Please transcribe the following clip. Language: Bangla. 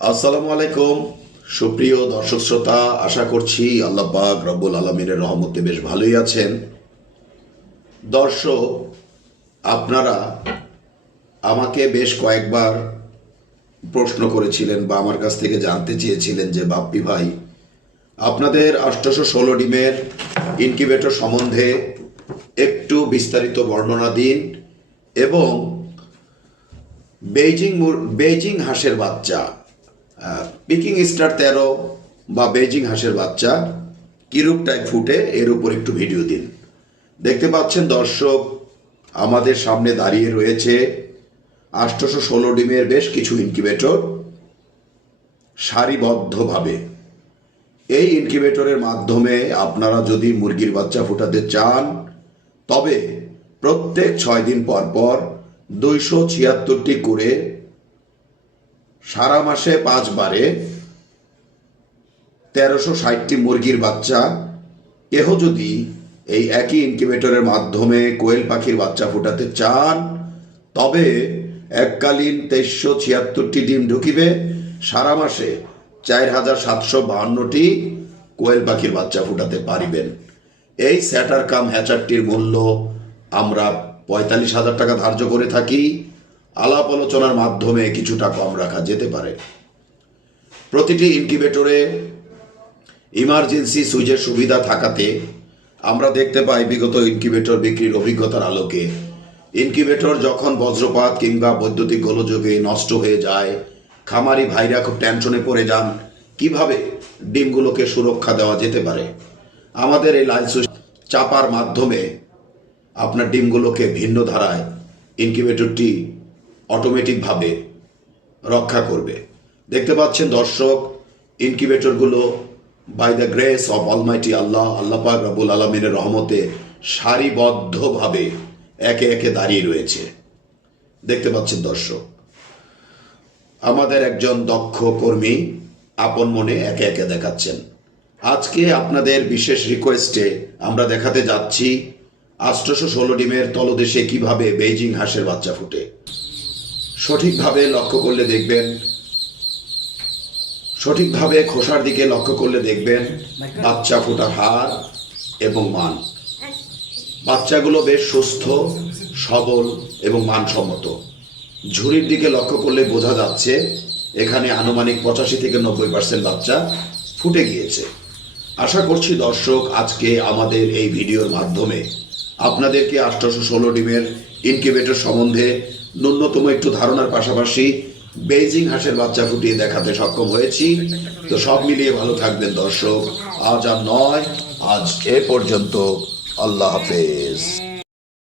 আসসালামু আলাইকুম সুপ্রিয় দর্শক শ্রোতা, আশা করছি আল্লাহ পাক রব্বুল আলমিনের রহমতে বেশ ভালোই আছেন। দর্শক, আপনারা আমাকে বেশ কয়েকবার প্রশ্ন করেছিলেন বা আমার কাছ থেকে জানতে চেয়েছিলেন যে বাপ্পি ভাই, আপনাদের 816 ডিমের ইনকিউবেটর সম্বন্ধে একটু বিস্তারিত বর্ণনা দিন এবং বেইজিং হাঁসের বাচ্চা পিকিং স্টার 13 বা বেইজিং হাঁসের বাচ্চা কিরূপ টাইপ ফুটে এর উপর একটু ভিডিও দিন। দেখতে পাচ্ছেন দর্শক, আমাদের সামনে দাঁড়িয়ে রয়েছে 816 ডিমের বেশ কিছু ইনকিউবেটর সারিবদ্ধভাবে। এই ইনকিউবেটরের মাধ্যমে আপনারা যদি মুরগির বাচ্চা ফোটাতে চান তবে প্রত্যেক 6 দিন পর পর 276টি করে সারা মাসে 5 বারে 1360টি মুরগির বাচ্চা কেহ যদি এই একই ইনকিউবেটরের মাধ্যমে কোয়েল পাখির বাচ্চা ফোটাতে চান তবে এককালীন 2376টি ডিম ঢুকিবে, সারা মাসে 4752টি কোয়েল পাখির বাচ্চা ফোটাতে পারিবেন। এই স্যাটার কাম হ্যাচারটির মূল্য আমরা 45,000 টাকা ধার্য করে থাকি। আলাপ আলোচনার মাধ্যমে কিছুটা কম রাখা যেতে পারে। প্রতিটি ইনকিউবেটরে ইমার্জেন্সি সুইচের সুবিধা থাকাতে আমরা দেখতে পাই বিগত ইনকিউবেটর বিক্রির অভিজ্ঞতার আলোকে ইনকিউবেটর যখন বজ্রপাত কিংবা বৈদ্যুতিক গোলযোগে নষ্ট হয়ে যায়, খামারি ভাইরা খুব টেনশনে পড়ে যান কিভাবে ডিমগুলোকে সুরক্ষা দেওয়া যেতে পারে। আমাদের এই লাইন সুইচ চাপার মাধ্যমে আপনার ডিমগুলোকে ভিন্ন ধারায় ইনকিউবেটরটি অটোমেটিকভাবে রক্ষা করবে। দেখতে পাচ্ছেন দর্শক, ইনকিউবেটরগুলো by the grace of almighty Allah পাক রব্বুল আলমিনের রহমতে সারিবদ্ধভাবে একে একে দাঁড়িয়ে রয়েছে। দেখতে পাচ্ছেন দর্শক, আমাদের একজন দক্ষ কর্মী আপন মনে একে একে দেখাচ্ছেন। আজকে আপনাদের বিশেষ রিকোয়েস্টে আমরা দেখাতে যাচ্ছি 816 ডিমের তলদেশে কিভাবে বেইজিং হাঁসের বাচ্চা ফুটে। সঠিকভাবে লক্ষ্য করলে দেখবেন, সঠিকভাবে খোসার দিকে লক্ষ্য করলে দেখবেন বাচ্চা ফোটার হার এবং মান। বাচ্চাগুলো বেশ সুস্থ, সবল এবং মানসম্মত। ঝুড়ির দিকে লক্ষ্য করলে বোঝা যাচ্ছে এখানে আনুমানিক 85 থেকে 90% বাচ্চা ফুটে গিয়েছে। আশা করছি দর্শক, আজকে আমাদের এই ভিডিওর মাধ্যমে আপনাদেরকে 816 ডিমের ইনকিউবেটর সম্বন্ধে ন্যূনতম একটু ধারণার পাশাপাশি বেইজিং হাঁসের বাচ্চা ফুটিয়ে দেখাতে সক্ষম হয়েছি। তো সব মিলিয়ে ভালো থাকবেন দর্শক। আজ আর নয়, আজ এ পর্যন্ত। আল্লাহ হাফেজ।